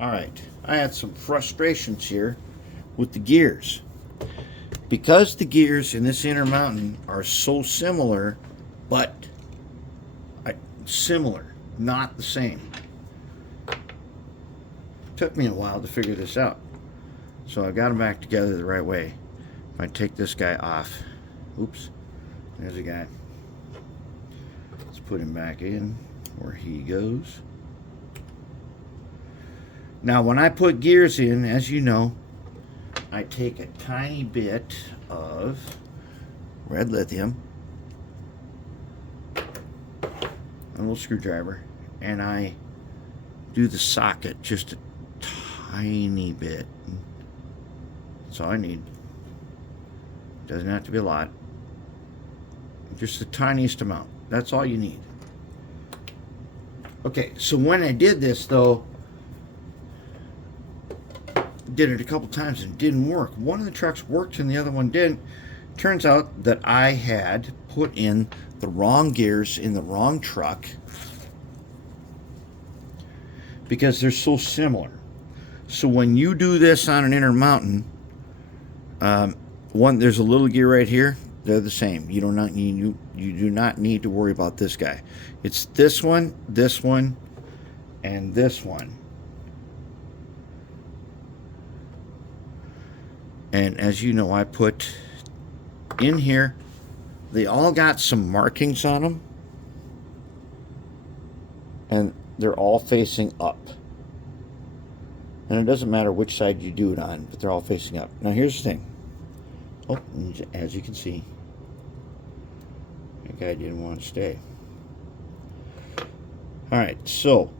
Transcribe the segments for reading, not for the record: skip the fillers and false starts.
Alright, I had some frustrations here with the gears. Because the gears in this Intermountain are so similar, but similar, not the same. Took me a while to figure this out. So I got them back together the right way. If I take this guy off, oops, there's a guy. Let's put him back in where he goes. Now when I put gears in, as you know, I take a tiny bit of red lithium, a little screwdriver, and I do the socket just a tiny bit. That's all I need. Doesn't have to be a lot. Just the tiniest amount. That's all you need. Okay, so when I did this though, did it a couple times and it didn't work. One of the trucks worked and the other one didn't. Turns out that I had put in the wrong gears in the wrong truck because they're so similar. So when you do this on an Intermountain, there's a little gear right here. They're the same. You do not need to worry about this guy. It's this one, and this one. And as you know, I put in here, they all got some markings on them, and they're all facing up. And it doesn't matter which side you do it on, but they're all facing up. Now here's the thing. Oh, as you can see, that guy didn't want to stay. Alright, so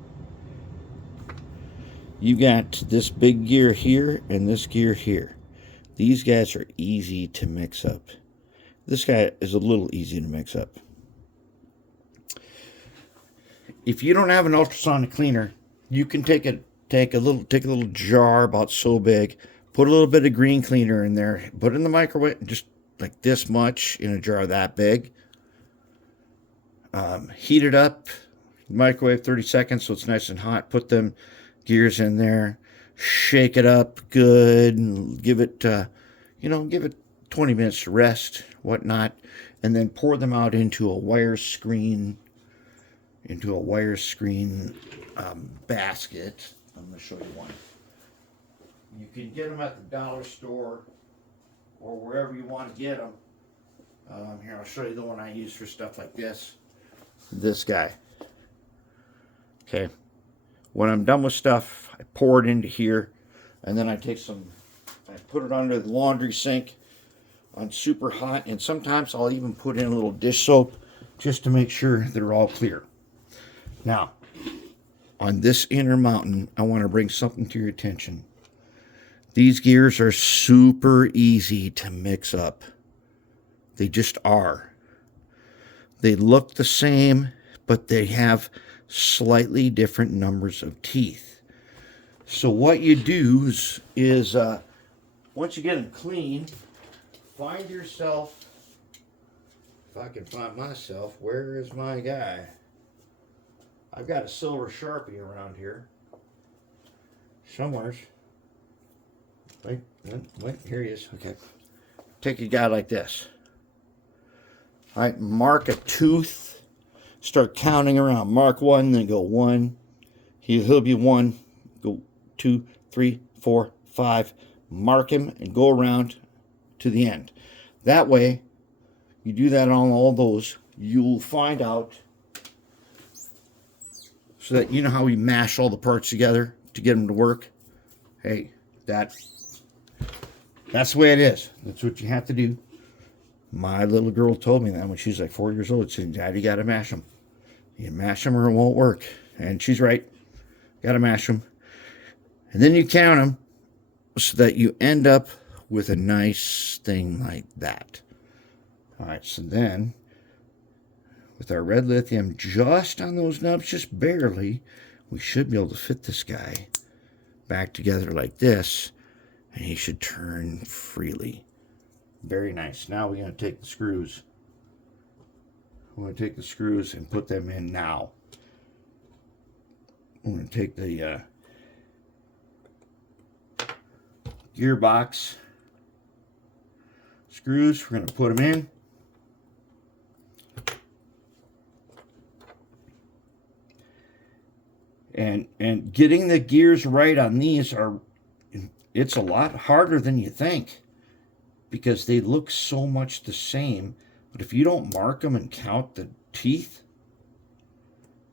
you got this big gear here and this gear here. These guys are easy to mix up. This guy is a little easy to mix up. If you don't have an ultrasonic cleaner, you can take a little jar about so big, put a little bit of green cleaner in there, put it in the microwave, just like this much in a jar that big. Heat it up, microwave 30 seconds so it's nice and hot. Put them gears in there, shake it up good, and give it 20 minutes to rest, whatnot, and then pour them out into a wire screen basket. I'm going to show you one. You can get them at the dollar store or wherever you want to get them. Here, I'll show you the one I use for stuff like this. This guy. Okay. When I'm done with stuff, I pour it into here, and then I put it under the laundry sink on super hot, and sometimes I'll even put in a little dish soap just to make sure they're all clear. Now, on this Intermountain, I want to bring something to your attention. These gears are super easy to mix up. They just are. They look the same, but they have slightly different numbers of teeth. So what you do is once you get them clean, find yourself, if I can find myself, where is my guy? I've got a silver Sharpie around here. Somewhere. Wait, here he is. Okay. Take a guy like this. All right, mark a tooth. Start counting around. Mark one, then go 1. He'll be 1. Go 2, 3, 4, 5. Mark him and go around to the end. That way, you do that on all those, you'll find out, so that you know how we mash all the parts together to get them to work. Hey, that's the way it is. That's what you have to do. My little girl told me that when she was like 4 years old. She said, Daddy, you gotta mash them. You mash them or it won't work. And she's right. Gotta mash them. And then you count them so that you end up with a nice thing like that. All right, so then with our red lithium just on those nubs, just barely, we should be able to fit this guy back together like this, and he should turn freely. Very nice. Now we're going to take the screws. We're going to take the screws and put them in now. I'm going to take the gearbox screws. We're going to put them in. And getting the gears right on these it's a lot harder than you think, because they look so much the same. But if you don't mark them and count the teeth,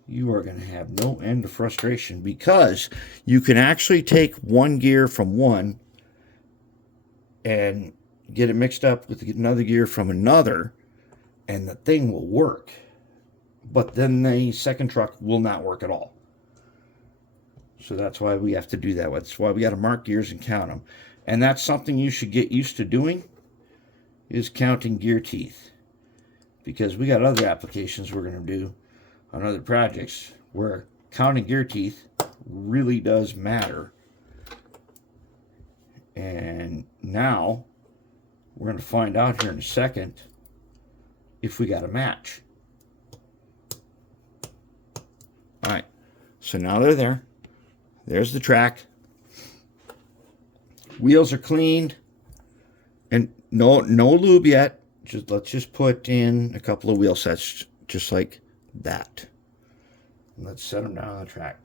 you are going to have no end of frustration, because you can actually take one gear from one and get it mixed up with another gear from another, and the thing will work. But then the second truck will not work at all. So that's why we have to do that. That's why we got to mark gears and count them. And that's something you should get used to doing, is counting gear teeth. Because we got other applications we're going to do on other projects where counting gear teeth really does matter. And now we're going to find out here in a second if we got a match. All right, so now they're there. There's the track. Wheels are cleaned, and no lube yet. Let's just put in a couple of wheel sets just like that. And let's set them down on the track.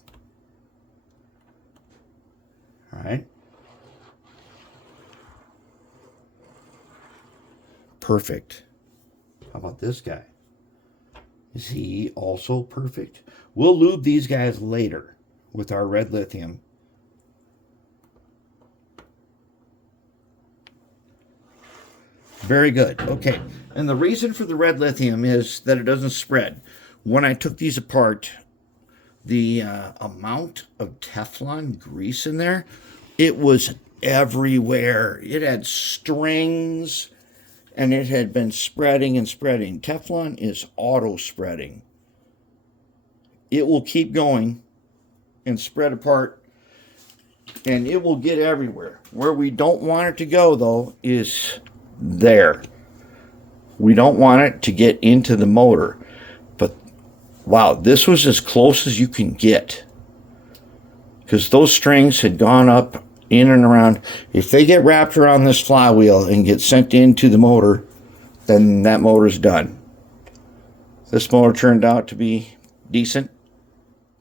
All right. Perfect. How about this guy? Is he also perfect? We'll lube these guys later with our red lithium. Very good. Okay. And the reason for the red lithium is that it doesn't spread. When I took these apart, the amount of Teflon grease in there, it was everywhere. It had strings, and it had been spreading and spreading. Teflon is auto spreading. It will keep going and spread apart, and it will get everywhere. Where we don't want it to go, though, is there. We don't want it to get into the motor. But wow, this was as close as you can get, because those strings had gone up in and around. If they get wrapped around this flywheel and get sent into the motor, then that motor's done. This motor turned out to be decent.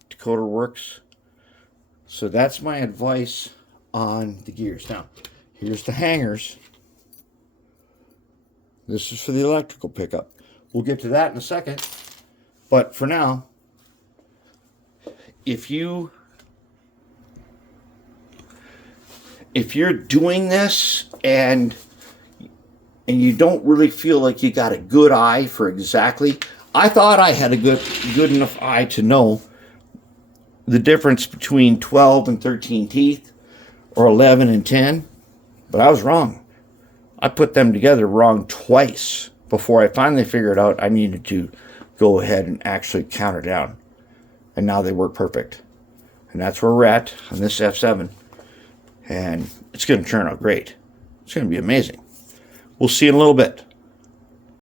Dakota works. So that's my advice on the gears. Now, here's the hangers. This is for the electrical pickup. We'll get to that in a second. But for now, if you're doing this and you don't really feel like you got a good eye for exactly, I thought I had a good enough eye to know the difference between 12 and 13 teeth, or 11 and 10, but I was wrong. I put them together wrong twice before I finally figured out I needed to go ahead and actually count it down. And now they work perfect. And that's where we're at on this F7. And it's going to turn out great. It's going to be amazing. We'll see you in a little bit.